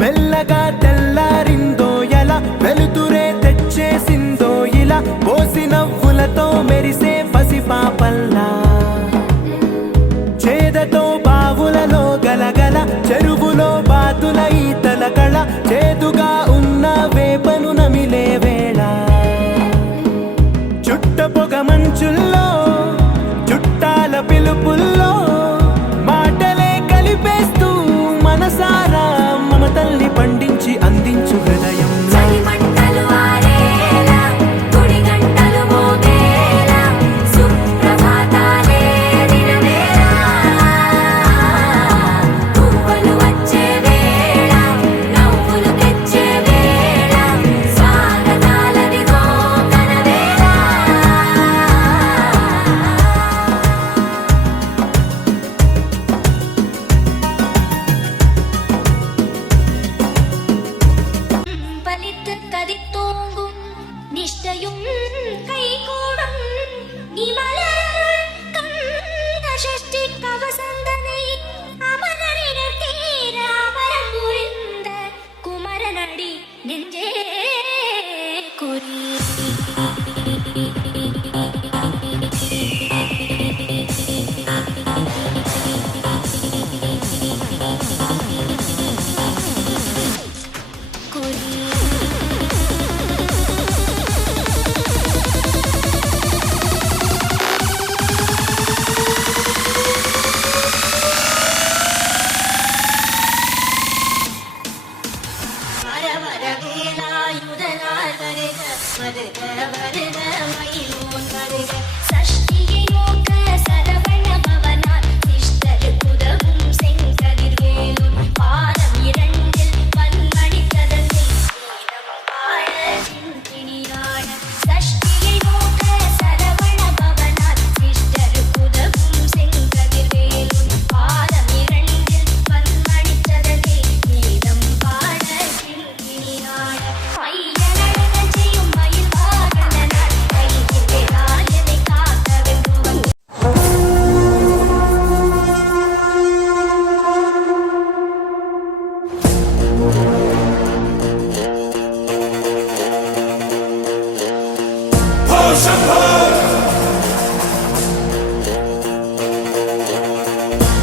మెల్లగా తెల్లారిందో ఎలా వెలుతురే తెచ్చేసిందో ఇలా పోసి నవ్వులతో మెరిసే పసిపాపల్లా చేదతో బావులలో గలగల చెరువులో బాతుల ఈతల కళ చేదుగా ఉన్న వేపను నమిలే వేళ చుట్ట పొగ మంచుల్లో చుట్టాల పిలుపుల్లో మాటలే కలిపేస్తూ మనసారా మమతల్ని పండించి అందించు హృదయం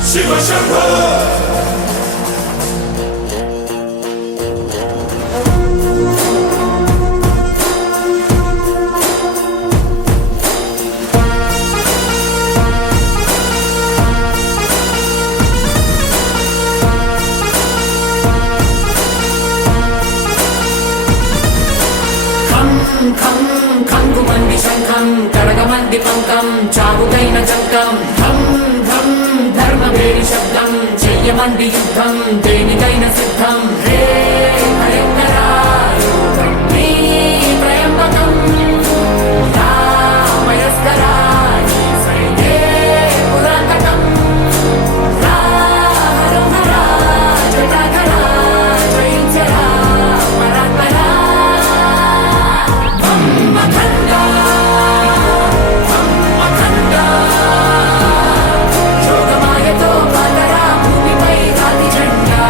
శివ శంభో ఖంగుమంది శంఖం కడగమంది పంకం చావుకైన చంకం ధం ధం ధర్మవేడి శబ్దం చెయ్యమంది యుద్ధం దేనికైన సిద్ధం హే భయంకరా నీ త్రయంబకం రామయస్కరా నీ సైన్యే పురాతకం రాహరోహరా జటాకరా జయించరా పరాత్పరా యోగమాయతో పాతరా భూమిపై గాలి జెండా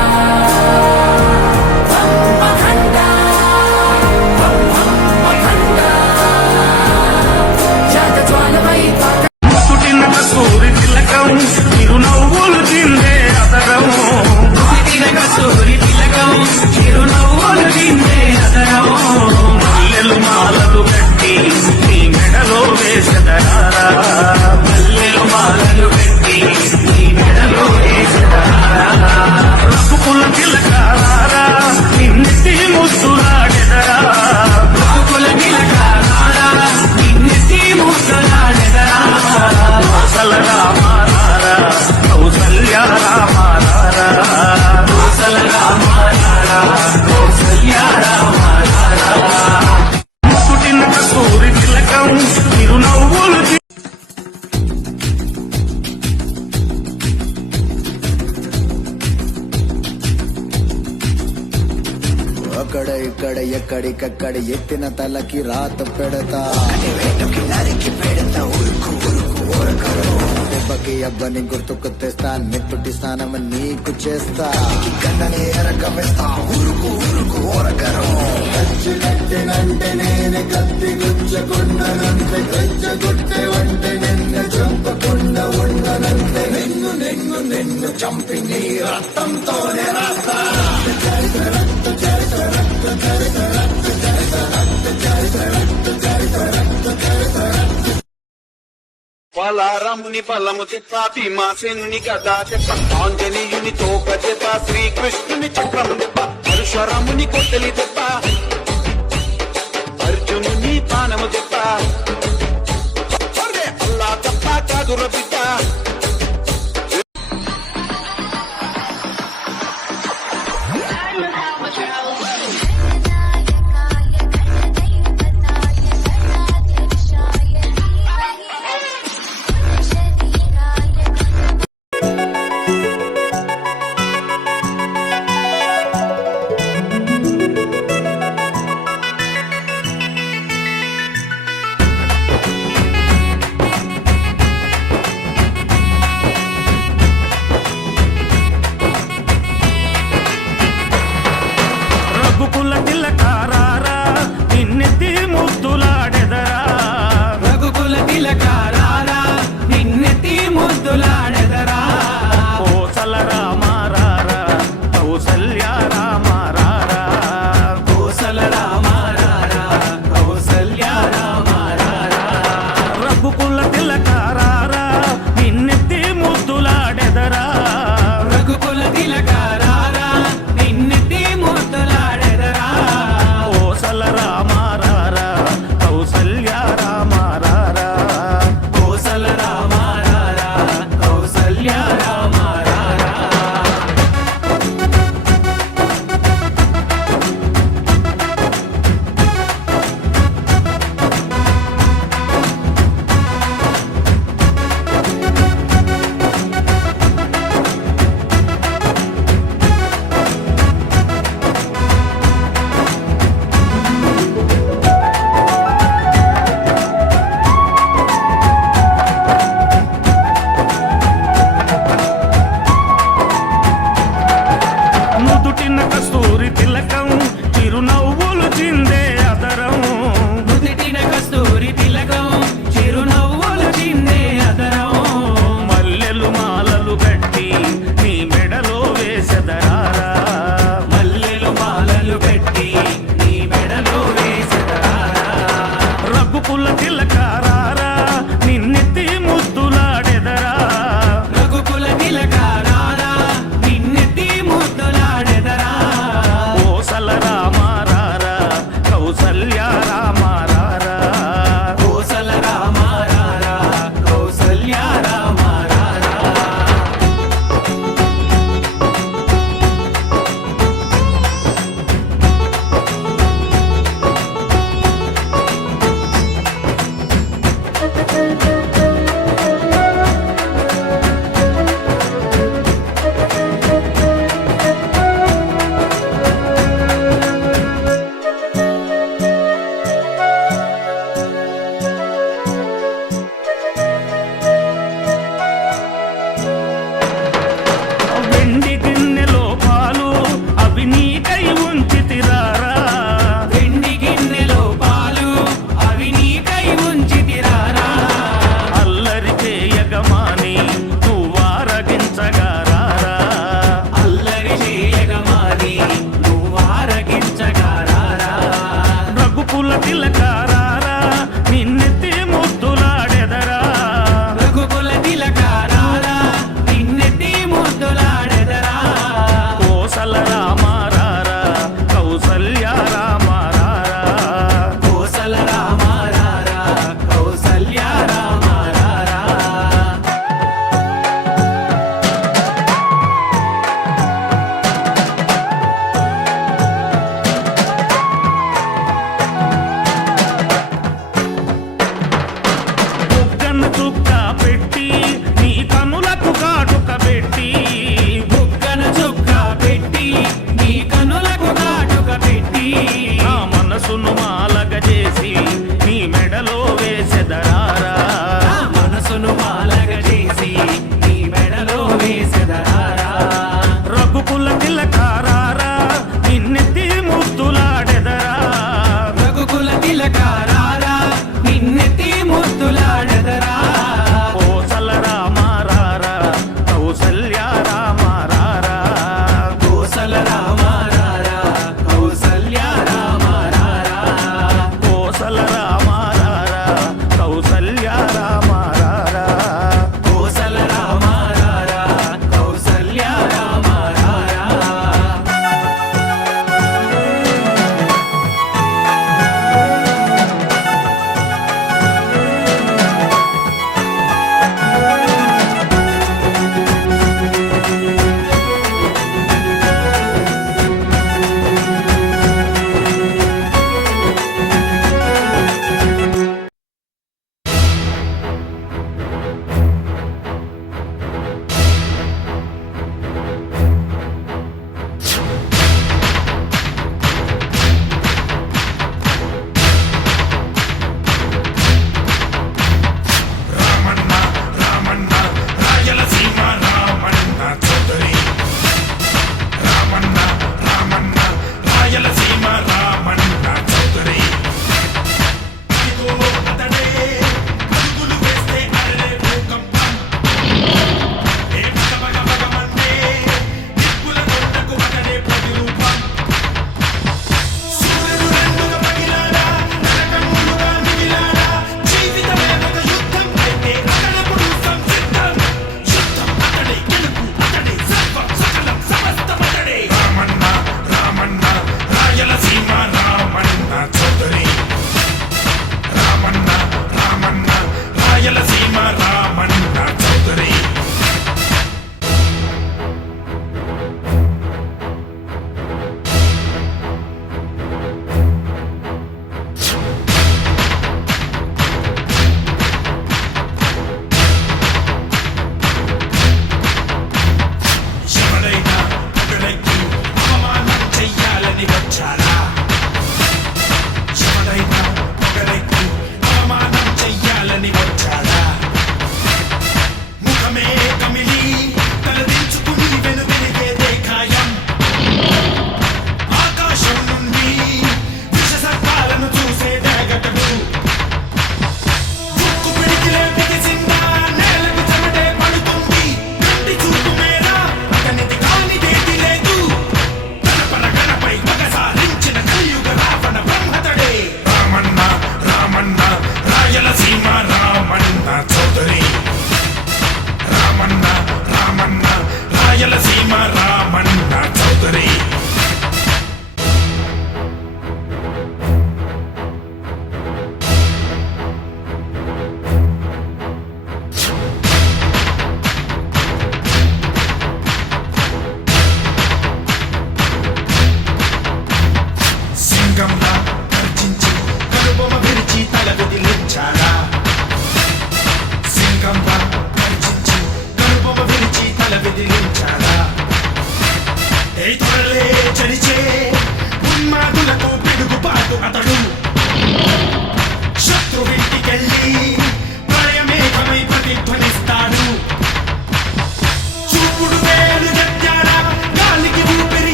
అక్కడ ఇక్కడ ఎక్కడికక్కడ ఎత్తిన తలకి రాత పెడతా నరికి పెడతా ఉరుకు ఉరుకు ఉరకరు దెబ్బకి అబ్బని గుర్తుకు తెస్తా నెత్తుటి స్నానం నీకు చేస్తా కన్నని ఎరకవేస్తా ఉరుకు ఉరుకు ఉరకరు కచ్చినట్టినంటే నేను కత్తి గుచ్చకుండనంతే గచ్చగొట్టే వంటే నిన్ను చంపకుండా ఉండనంతే నిన్ను నిన్ను నిన్ను చంపి నీ రక్తంతోనే రాస్తా రాముని బలము చెప్ప భీమాసేనుని గదా చెప్ప ఆంజనేయుని తోక చెప్ప శ్రీకృష్ణుని చక్రం చెప్ప పరశురాముని కొట్టలి చెప్ప అర్జునుని పానము చెప్ప అల్లా తప్ప కాదుర బిడ్డ రఘుకుల తిలకారారా నిన్నెత్తి ముద్దులాడెదరా రఘుకుల తిలకారారా నిన్నెత్తి ముద్దులాడెదరా కోసల రామారారా కౌసల్య రామారారా కోసల రామారారా కౌసల్య రామారారా రఘుకుల తిలకారారా నిన్నెత్తి ముద్దులాడెదరా రఘుకుల తిలకారారా నిన్నెత్తి ముద్దులాడెదరా కోసల రామారారా కౌసల్య రామారారా కోసల రామారారా కౌసల్య రామారారా నుదుటిన కస్తూరి తిలకం చిరునవ్వులు చిందే అదరం నుదిటిన కస్తూరి తిలకం చిరునవ్వులు చిందే అదరం మల్లెలు మాలలు గట్టి నీ మెడలో వేసెదరారా మల్లెలు మాలలు పెట్టి నీ మెడలో వేసెదరారా రఘుకుల తిలకారారా నిన్నెత్తి ముద్దులాడెదరా రఘుకుల తిలకారారా నిన్నెత్తి ముద్దులాడెదరా కోసల రామారారా కౌసల్య నా మనసును మాలగ చేసి నీ మెడలో వేసెదరారా నా మనసును మాలగ చేసి నీ మెడలో వేసెదరారా రఘుకుల తిలకారారా నిన్నెత్తి ముద్దులాడెదరా రఘుకుల తిలకారారా నిన్నెత్తి ముద్దులాడెదరా కోసల రామారారా కౌసల్య రామారారా కోసల రామారారా కౌసల్య రామారారా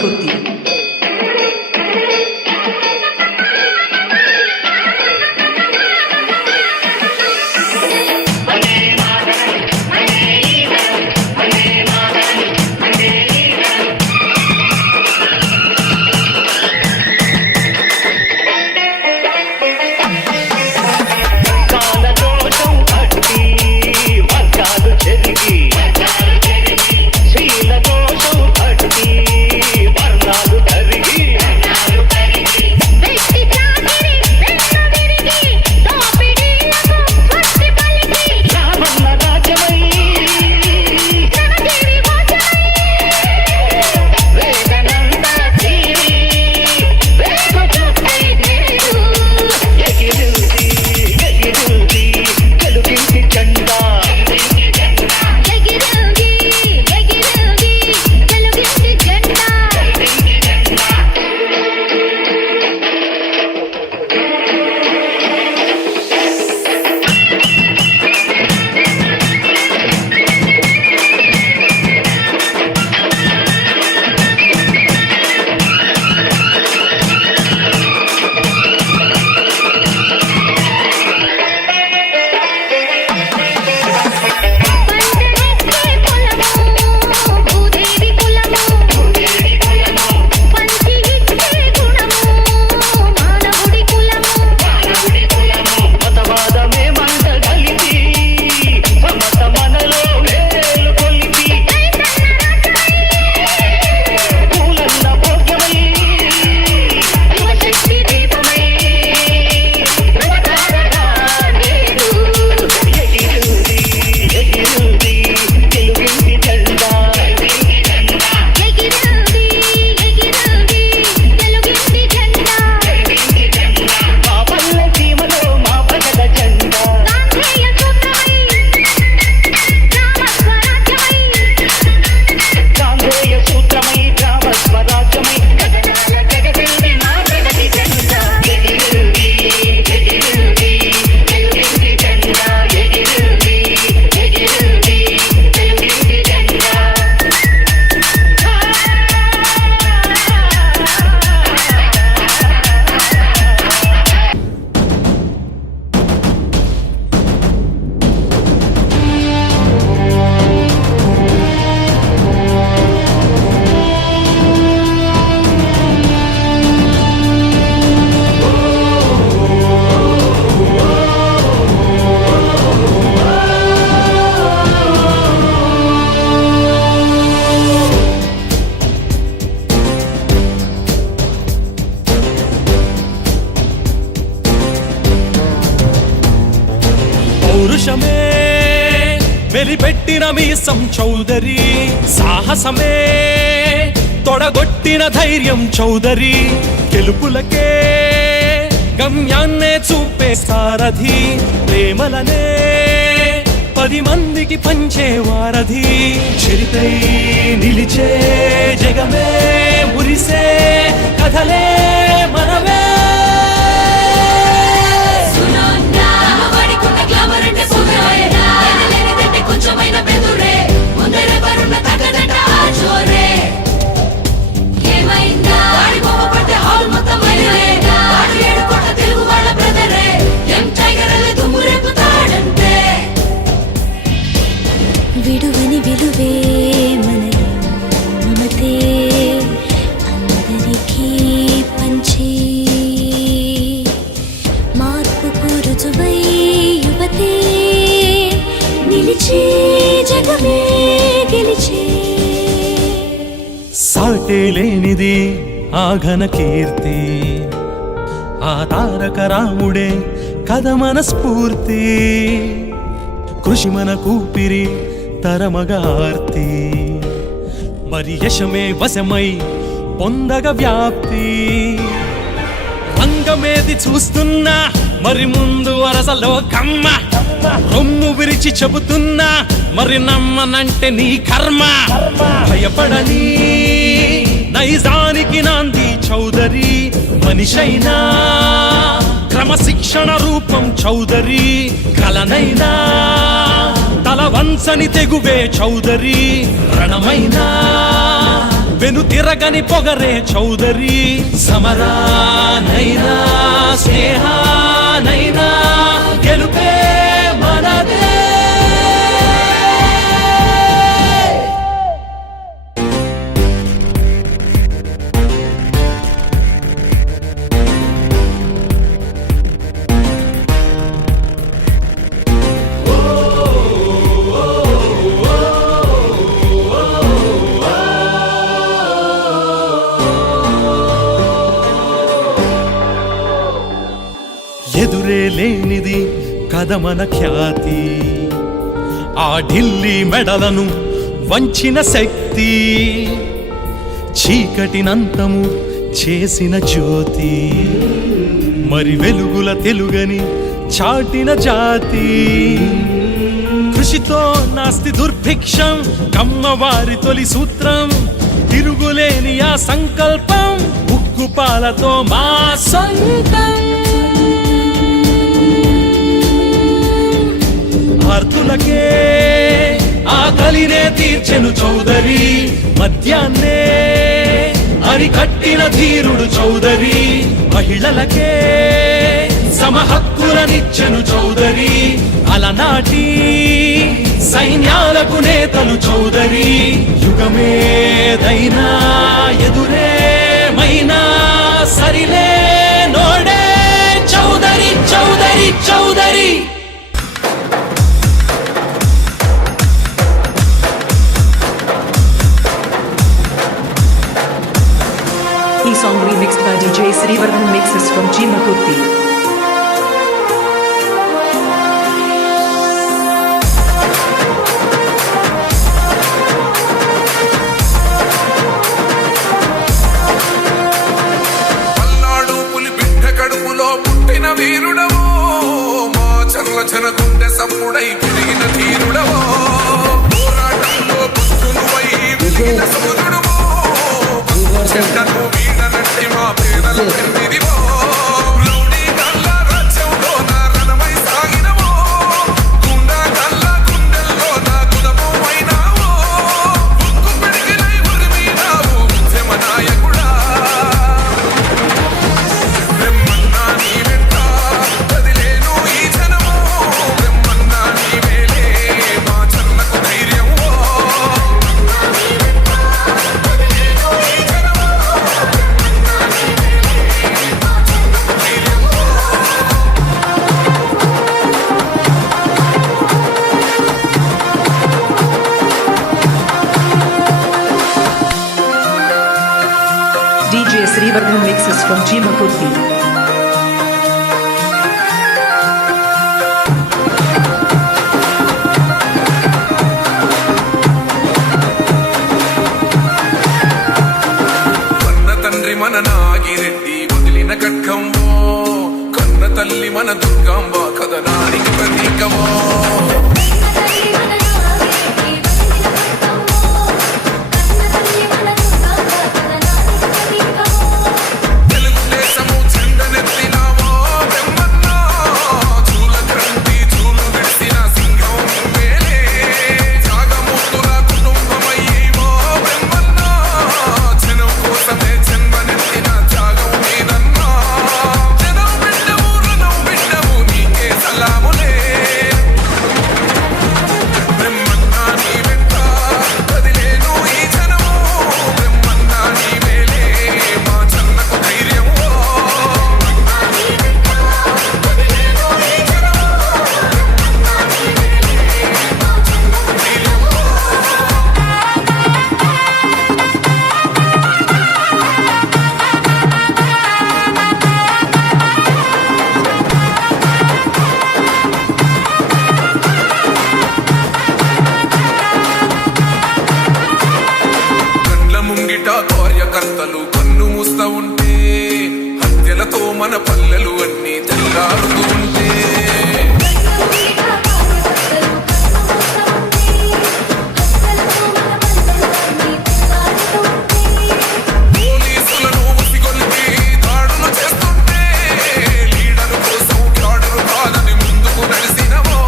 సంస్కృతి. కాలదోషం పట్టి వర్గాలు చెరిగి శీల దోషం పట్టి వర్ణాలు తరిగి వ్యక్తి చాకిరి వెన్ను విరిగి దోపిడీలకు స్వస్తి పలికి రామన్న రాజ్యమై శ్రమజీవి మోసమై వేదనంతా తీరి వేద చుట్టై నేడు ఎగిరింది ఎగిరింది తెలుగింటి జెండా ఎగిరింది ఎగిరింది తెలుగింటి జెండా పంటనిచ్చే పొలము భూదేవి కులము పంచి ఇచ్చే గుణము మానవుడి కులము మతవాదమే మంట కలిపి సమత మనలో వేలు కొలిపి పూలన్న భోగ్యమై యువశక్తి దీపమై యువతారగా నేడు ఎగిరింది ఎగిరింది తెలుగింటి జెండా ఎగిరింది ఎగిరింది తెలుగింటి జెండా మా పల్లె సీమలో మా ప్రజల జెండా గాంధేయ సూత్రమై గ్రామస్వరాజ్యమై గాంధేయ సూత్రమై గ్రామ స్వరాజ్యమై గగనాల జగతిల్లి మా ప్రగతి జెండా ఎగిరింది ఎగిరింది తెలుగింటి జెండా ఎగిరింది ఎగిరింది తెలుగింటి జెండా పౌరుషమే వెలిపెట్టిన మీసం చౌదరి, సాహసమే తొడగొట్టిన ధైర్యం చౌదరి, గెలుపులకే గమ్యాన్నే చూపే సారథి, ప్రేమలనే 10 మందికి పంచే వారధి, చరితై నిలిచే జగమే మురిసే కథలే మనవే. వాడికున్న గ్లామర్ అంటే సుఖరాయనా లేనిదంటే కొంచెమైన బెదురే ముందరెవరున్న తగ్గదంట ఆ జోరే ఏమైందా వాడి బొమ్మ పట్టే హాల్ మొత్తం మైలేదా వాడు 7 కోట్ల తెలుగు వాళ్ళ బ్రదరే ఎం టైగర్ అల్లే దుమ్ము రేపుతాడంతే విడువని విలువే మనలో మమతే అందరికీ పంచి మార్పుకు రుజువై యువతే నిలిచే జగమే గెలిచే. సాటే లేనిది ఆ ఘన కీర్తి, ఆ తారక రాముడే కథ మన స్ఫూర్తి, కృషి మన కూపిరి తరమగార్తి, మరి యశమే వశమై పొందగ వ్యాప్తి. రంగమేది చూస్తున్నా మరి ముందు వరసలో కమ్మ, రొమ్ము విరిచి చెబుతున్నా మరి నమ్మనంటే నీ కర్మ. భయపడని నైజానికి నాంది చౌదరి, మనిషైనా క్రమశిక్షణ రూపం చౌదరి, కలనైనా తల వంచని తెగువే చౌదరి, రణమైనా వెను తిరగని పొగరే చౌదరి సమరానైనా స్నేహానైనా గెలుపే మనదే ఎదురే లేనిది కదమన ఖ్యాతి ఆ ఢిల్లీ మెడలను వంచిన శక్తి చీకటినంతము చేసిన జ్యోతి మరి వెలుగుల తెలుగని చాటిన జాతి కృషితో నాస్తి దుర్భిక్షం కమ్మవారి తొలి సూత్రం తిరుగులేని ఆ సంకల్పం ఉక్కుపాలతో మా సొంతం ఆర్తులకే ఆకలినే తీర్చెను చౌదరి మద్యాన్నే అరికట్టిన ధీరుడు చౌదరి మహిళలకే సమహక్కులనిచ్చెను చౌదరి అలనాటి సైన్యాలకు నేతలు Chowdary యుగమేదైనా ఎదురేమైనా సరిలే నోడే Chowdary Chowdary Chowdary Song remixed by DJ Srivardhan mixes from G Makurti. Palnadu పులి బిడ్డ కడుపులో పుట్టిన వీరుడవో మా చర్ల జనగుండె సప్పుడై పెరిగిన తీరుడవో పోరాటంలో బుద్ధులువై వెలిగిన సూర్యుడవో చెడ్డను వీడనట్టి మా పేదల పెరిదివో రౌడీ గల్ల రాజ్యంలో నా రణమై సాగినవో గుండా గల్ల గుండెల్లో నా గుణము అయినావో ఉక్కు పిడికిలై ఉరిమినావు ఉద్యమ నాయకుడా బ్రహ్మన్నా నీ వెంట కదిలేను ఈ జనము బ్రహ్మన్నా నీ వేలే మా చర్లకు ధైర్యము DJ Srivardhan mixes from G Makurti. కన్న తండ్రి మన నాగిరెడ్డి వదిలిన ఖడ్గంవో కన్న తల్లి మన దుర్గాంబ కథనానికి ప్రతీకమో తెలుగుదేశము చెండనెత్తినావో బ్రహ్మన్నా చూల కంటి చూలు విడిసిన సింహం వేలే త్యాగమూర్తుల కుటుంబమయ్యేవో బ్రహ్మన్నా జనం కోసమే జన్మనెత్తిన త్యాగం మీదన్నా జనం బిడ్డము రుణం బిడ్డము నీకే సలాములే బ్రహ్మన్నా నీ వెంట కదిలేను ఈ జనము బ్రహ్మన్నా నీ వేలే మా చన్నకు ధైర్యము కండ్ల ముంగిట కార్యకర్తలు కన్ను మూస్తా ఉంటే హత్యలతో మన పల్లెలు అన్ని తెల్లారుతూ ఉంటే పోలీసులను ఉసిగొల్పి దాడులు చేస్తుంటే లీడరు కోసం క్యాడరు కాదని ముందుకు నడిసినవో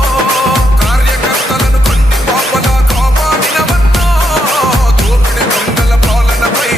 కార్యకర్తలను కంటి పాపలా కాపాడినవన్నా దోపిడి దొంగల పాలనపై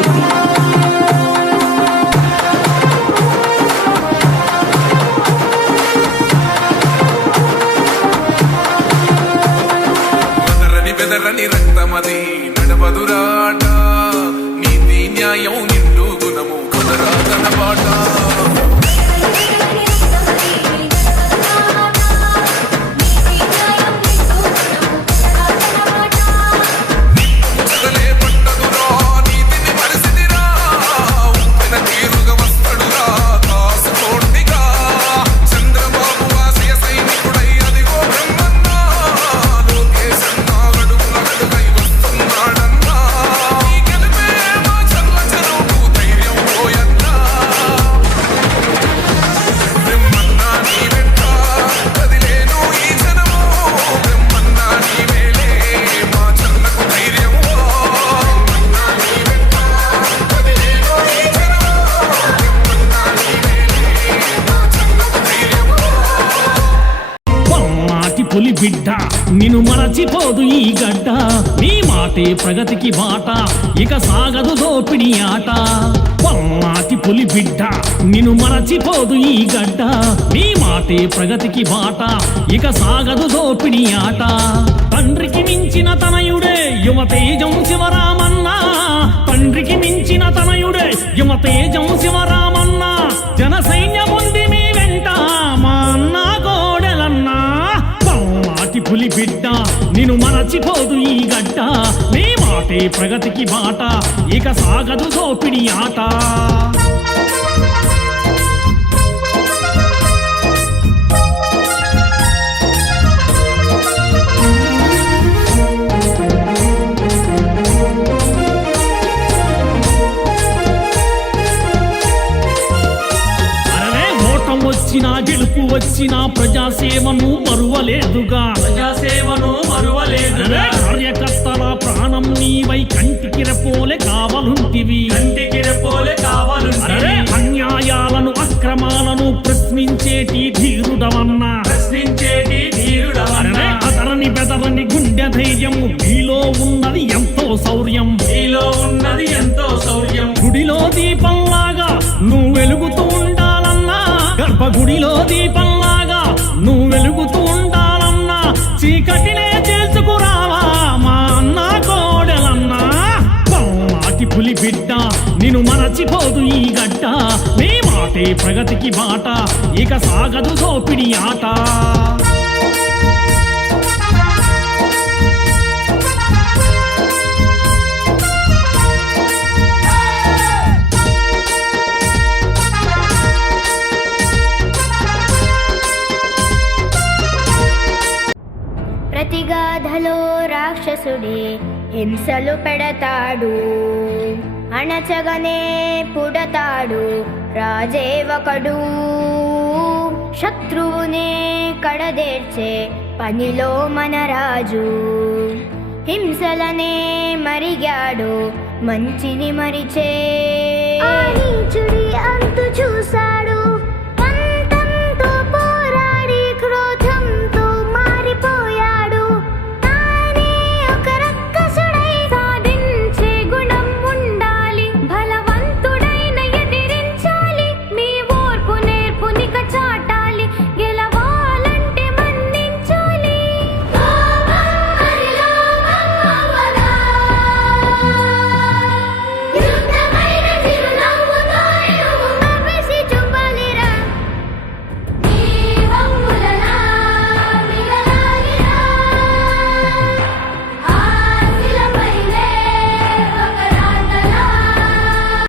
Kurti. బెదరని రక్తమది నడవదురాట నీతి న్యాయం నిండు గుణము కుదరాదన బాట చదలే పట్టదురా నీతిని పరిస్థితిరా ఉప్పెన తీరుగా వస్తడురా కాసుకోండిగా చంద్రబాబు ఆశయ సైనికుడై అదిగో బ్రహ్మన్న లోకేశన్న గడుగుల గడుగై వస్తున్నాడన్నా ఈ గెలిపే మా చల్ల చెరువుకు ధైర్యం పోయన్నా బ్రహ్మన్న నీ వెంట కదిలేను ఈ జనము బ్రహ్మన్న నీ మేలే మా చల్లకు ధైర్యము బ్రహ్మన్న నీ వెంట కదిలేను ఈ జనము బ్రహ్మన్న నీ మేలే మా చల్లకు ధైర్యము పల్నాటి పులి బిడ్డ నిన్ను మరచిపోదు ఈ గడ్డ నీ మాటే ప్రగతికి బాట ఇక సాగదు దోపిడి ఆట పల్నాటి పులి బిడ్డ నిన్ను మరచిపోదు ఈ గడ్డ నీ మాటే ప్రగతికి బాట ఇక సాగదు దోపిడి ఆట తండ్రికి మించిన తనయుడే యువతేజం శివరామన్న తండ్రికి మించిన తనయుడే యువతేజం శివరామన్న జన సైన్యముంది మీ వెంట మా అన్న గోడెలన్నా పల్నాటి పులి బిడ్డ నిన్ను మరచిపోదు ఈ గడ్డ నీ మాటే ప్రగతికి బాట ఇక సాగదు దోపిడి ఆట అరే ఓటం వచ్చినా గెలుపు వచ్చినా ప్రజాసేవను మరువలేదుగా అరే కార్యకర్తల ప్రాణం నీవై కంటికి రెప్పోలే కావలుంటివి అరే అన్యాయాలను అక్రమాలను ప్రశ్నించేటి ధీరుడవన్నా అరే అతరని బెదరని గుండె ధైర్యము నీలో ఉన్నది ఎంతో శౌర్యం గుడిలో దీపంలాగా నువ్వు వెలుగుతూ ఉండాలన్నా గర్భగుడిలో దీపంలాగా నువ్వు వెలుగుతూ ఉండాలన్నా చీకటినే చేసుకురావా మా అన్న కోడెలన్నా పల్నాటి పులి బిడ్డ నిన్ను మరచిపోదు ఈ గడ్డ నీ మాటే ప్రగతికి బాట ఇక సాగదు దోపిడి ఆట ప్రతిగాధలో రాక్షసుడే హింసలు పెడతాడు అణచగనే పుడతాడు రాజే ఒకడు శత్రువునే కడదేర్చే పనిలో మన రాజు హింసలనే మరిగాడు మంచిని మరిచే అంతు చూసా